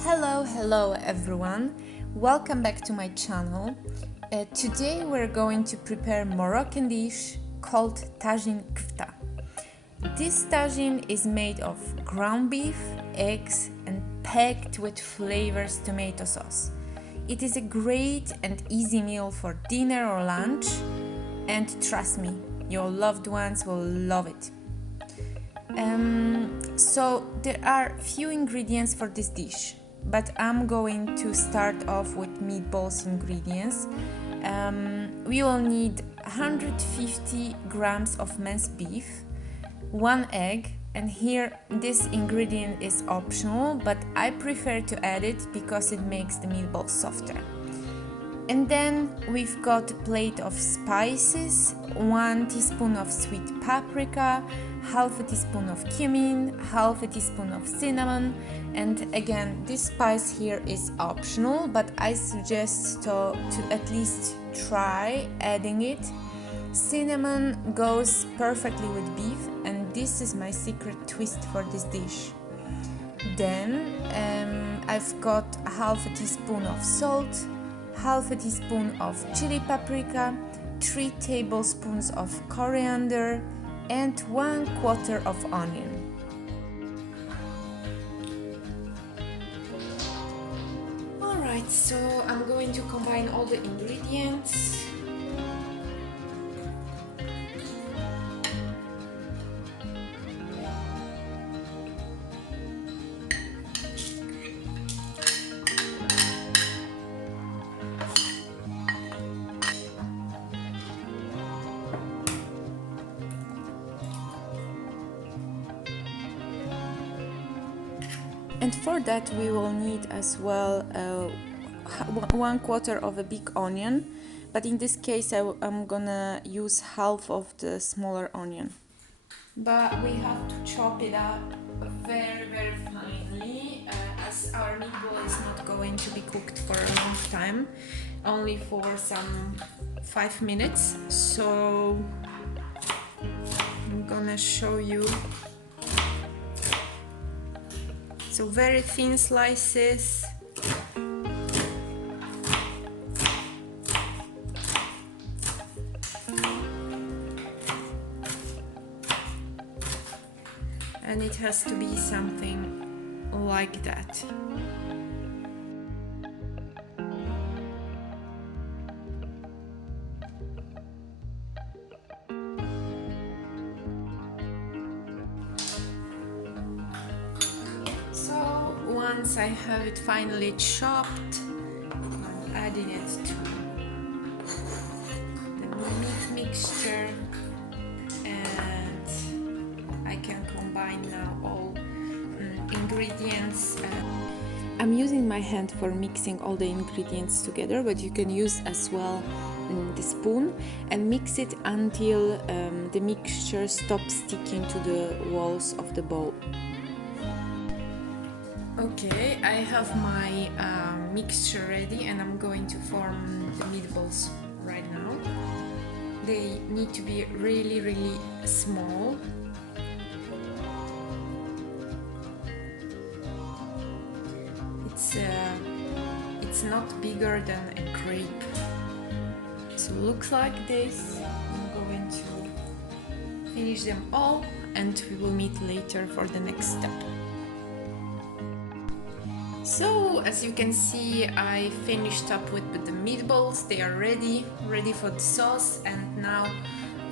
Hello everyone, welcome back to my channel. Today we're going to prepare Moroccan dish called Tajine kfta. This tagine is made of ground beef, eggs and packed with flavors tomato sauce. It is a great and easy meal for dinner or lunch, and trust me, your loved ones will love it. So there are few ingredients for this dish, but I'm going to start off with Meatballs Ingredients. We will need 150 grams of minced beef, 1 egg, and here this ingredient is optional, but I prefer to add it because it makes the meatballs softer. And then we've got a plate of spices, 1 teaspoon of sweet paprika, half a teaspoon of cumin, half a teaspoon of cinnamon, and again this spice here is optional, but I suggest to at least try adding it. Cinnamon goes perfectly with beef, and this is my secret twist for this dish. Then I've got half a teaspoon of salt, half a teaspoon of chili paprika, 3 tablespoons of coriander, and 1/4 of onion. Alright, so I'm going to combine all the ingredients. And for that we will need as well 1/4 of a big onion, but in this case I'm gonna use half of the smaller onion. But we have to chop it up very finely, as our meatball is not going to be cooked for a long time, only for some 5 minutes. So I'm gonna show you. So very thin slices. And it has to be something like that. Once I have it finally chopped, I'm adding it to the meat mixture, and I can combine now all ingredients. I'm using my hand for mixing all the ingredients together, but you can use as well the spoon and mix it until the mixture stops sticking to the walls of the bowl. Okay, I have my mixture ready, and I'm going to form the meatballs right now. They need to be really small. It's not bigger than a grape. So looks like this. I'm going to finish them all, and we will meet later for the next step. So, as you can see, I finished up with the meatballs. They are ready for the sauce, and now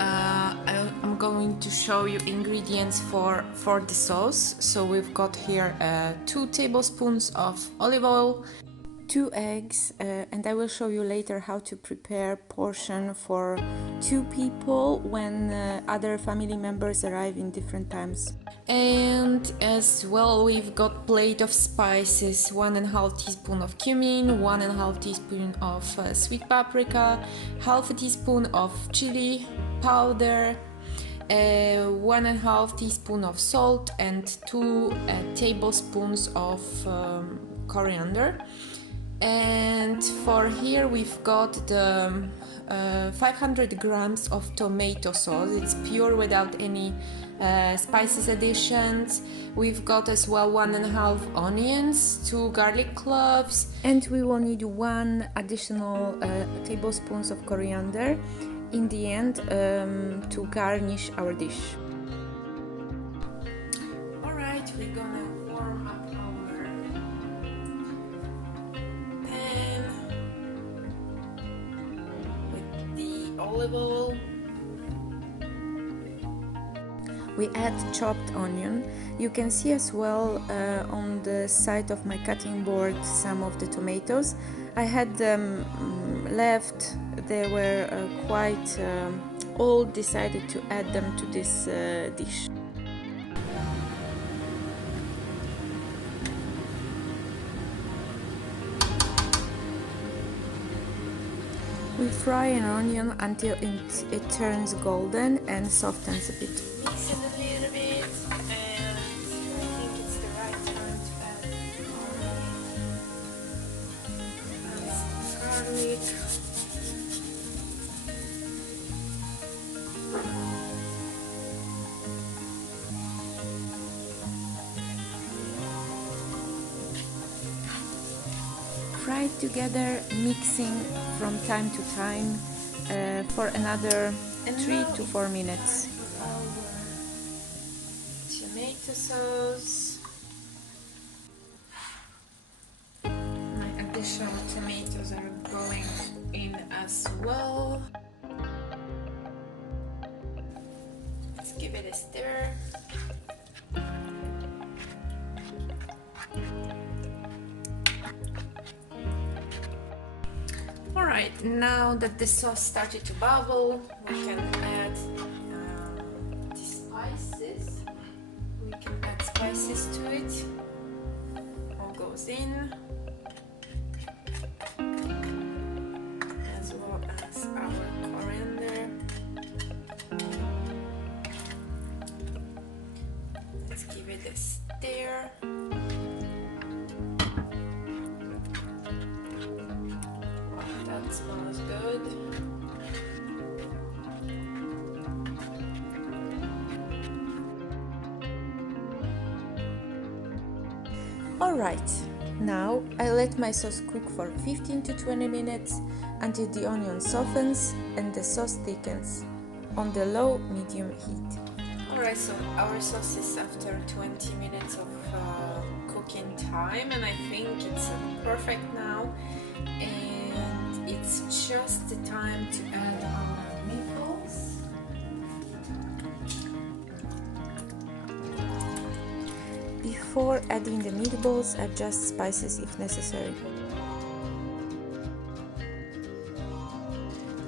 I'm going to show you ingredients for the sauce. So we've got here 2 tablespoons of olive oil, 2 eggs, and I will show you later how to prepare portion for 2 people when other family members arrive in different times. And as well, we've got plate of spices, 1/2 teaspoon of cumin, 1/2 teaspoon of sweet paprika, half a teaspoon of chili powder, 1/2 teaspoon of salt, and 2 tablespoons of coriander. And for here we've got the 500 grams of tomato sauce. It's pure without any spices additions. We've got as well 1.5 onions, 2 garlic cloves, and we will need 1 additional tablespoons of coriander in the end to garnish our dish. Alright, we're gonna warm up our pan with the olive oil. We add chopped onion. You can see as well on the side of my cutting board some of the tomatoes. I had them left. They were quite old. Decided to add them to this dish. We fry an onion until it turns golden and softens a bit. Mix it a little bit, and I think it's the right time to add some garlic. Fry it together, mixing from time to time for another 3 to 4 minutes. Tomato sauce. My additional tomatoes are going in as well. Let's give it a stir. Alright, now that the sauce started to bubble, we can add the spices. We can add spices to it. All goes in, as well as our coriander. Let's give it a stir. That smells good. Alright, now I let my sauce cook for 15 to 20 minutes until the onion softens and the sauce thickens on the low-medium heat. Alright, so our sauce is after 20 minutes of cooking time, and I think it's perfect now. And it's just the time to add our meatballs. Before adding the meatballs, adjust spices if necessary.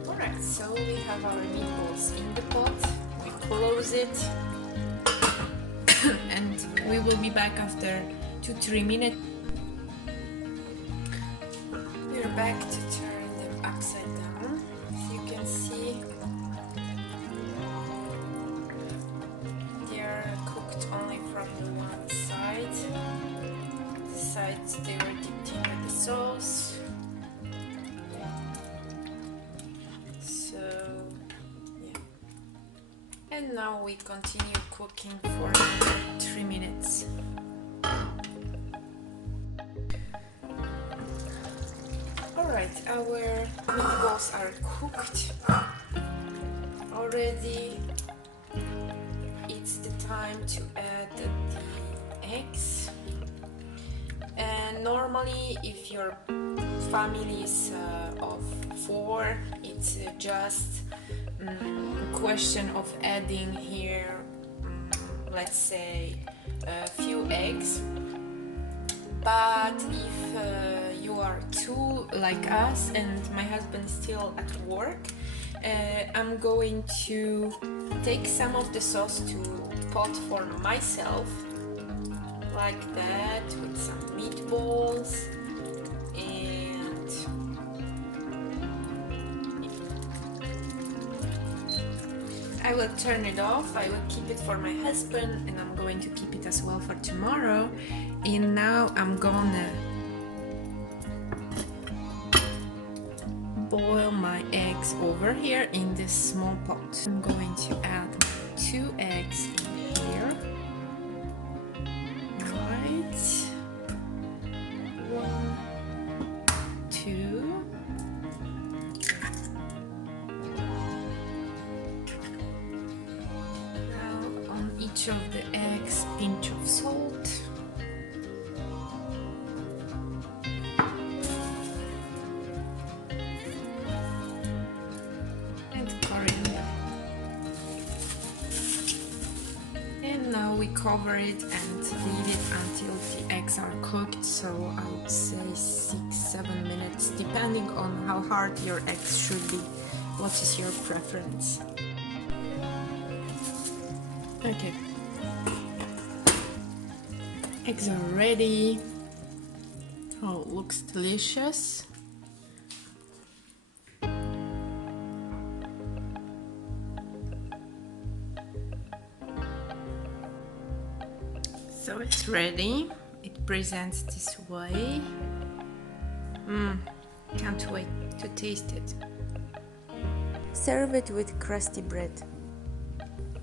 Alright, so we have our meatballs in the pot. We close it and we will be back after 2-3 minutes. We're back to turn them upside down. As you can see, they are cooked only from the one side. The sides they were dipped in with the sauce. So yeah. And now we continue cooking for another 3 minutes. Alright, our meatballs are cooked already. It's the time to add the eggs. And normally, if your family is of 4, it's just question of adding here, let's say, a few eggs. But if you are 2 like us and my husband is still at work, I'm going to take some of the sauce to pot for myself, like that, with some meatballs. And I will turn it off. I will keep it for my husband, and I'm going to keep it as well for tomorrow. And now I'm gonna boil my eggs over here in this small pot. I'm going to add 2 eggs in here. Right. 1, 2. Now on each of the eggs, pinch of salt. Coriander. And now we cover it and leave it until the eggs are cooked, so I would say 6-7 minutes, depending on how hard your eggs should be. What is your preference? Okay. Eggs are ready. Oh, it looks delicious. So it's ready. It presents this way. Can't wait to taste it. Serve it with crusty bread.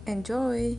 Enjoy!